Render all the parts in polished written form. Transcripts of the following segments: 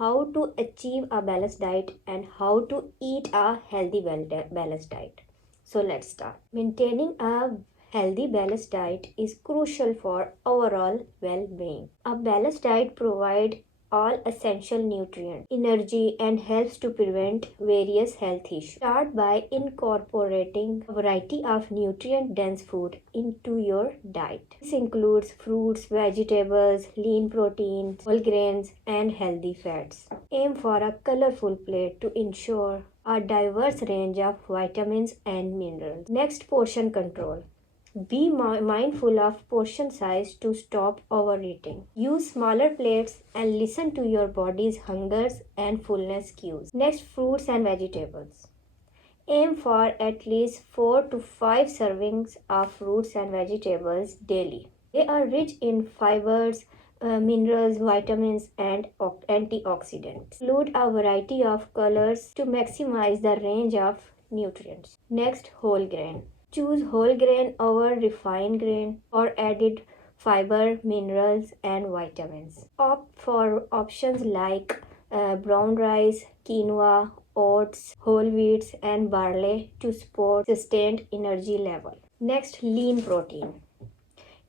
how to achieve a balanced diet and how to eat a healthy balanced diet. So let's start. Maintaining a healthy balanced diet is crucial for overall well-being. A balanced diet provides all essential nutrients, energy, and helps to prevent various health issues. Start by incorporating a variety of nutrient-dense food into your diet. This includes fruits, vegetables, lean proteins, whole grains, and healthy fats. Aim for a colorful plate to ensure a diverse range of vitamins and minerals. Next, portion control. Be mindful of portion size to stop overeating. Use smaller plates and listen to your body's hungers and fullness cues. Next, fruits and vegetables. Aim for at least 4 to 5 servings of fruits and vegetables daily. They are rich in fibers, minerals, vitamins, and antioxidants. Include a variety of colors to maximize the range of nutrients. Next, whole grain. Choose whole grain over refined grain for added fiber, minerals, and vitamins. Opt for options like brown rice, quinoa, oats, whole wheats, and barley to support sustained energy level. Next, lean protein.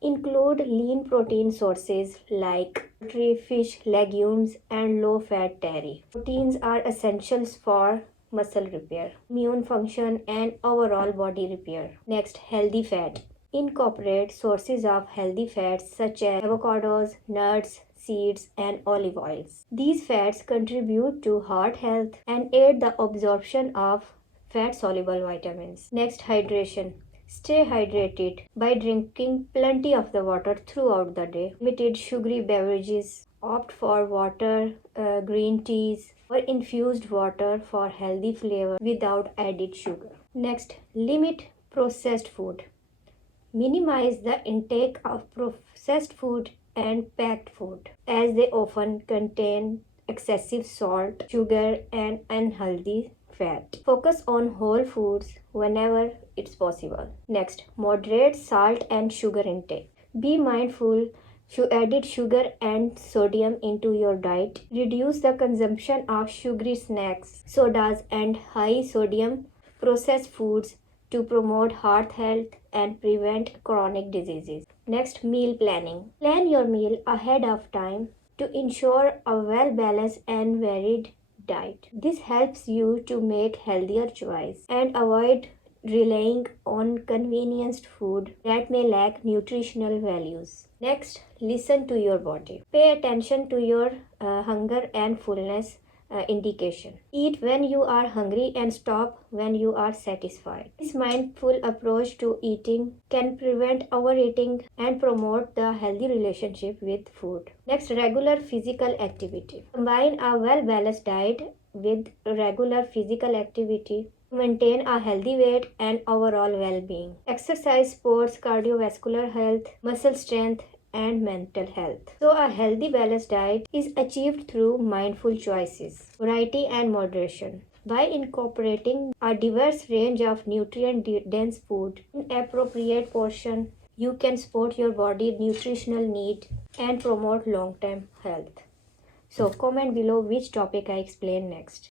Include lean protein sources like poultry, fish, legumes, and low-fat dairy. Proteins are essentials for muscle repair, immune function, and overall body repair. Next, healthy fat. Incorporate sources of healthy fats such as avocados, nuts, seeds, and olive oils. These fats contribute to heart health and aid the absorption of fat-soluble vitamins. Next, hydration. Stay hydrated by drinking plenty of the water throughout the day. Limited sugary beverages. Opt for water, green teas, or infused water for healthy flavor without added sugar. Next, limit processed food. Minimize the intake of processed food and packed food, as they often contain excessive salt, sugar, and unhealthy fat. Focus on whole foods whenever it's possible. Next, moderate salt and sugar intake. Be mindful to added sugar and sodium into your diet. Reduce the consumption of sugary snacks, sodas, and high sodium processed foods to promote heart health and prevent chronic diseases. Next, meal planning. Plan your meal ahead of time to ensure a well balanced and varied diet. This helps you to make healthier choices and avoid relying on convenience food that may lack nutritional values. Next, listen to your body. Pay attention to your hunger and fullness indication. Eat when you are hungry and stop when you are satisfied. This mindful approach to eating can prevent overeating and promote the healthy relationship with food. Next, regular physical activity. Combine a well-balanced diet with regular physical activity to maintain a healthy weight and overall well-being. Exercise supports cardiovascular health, muscle strength, and mental health. So, a healthy balanced diet is achieved through mindful choices, variety, and moderation. By incorporating a diverse range of nutrient-dense food in appropriate portion, you can support your body's nutritional need and promote long-term health. So, comment below which topic I explain next.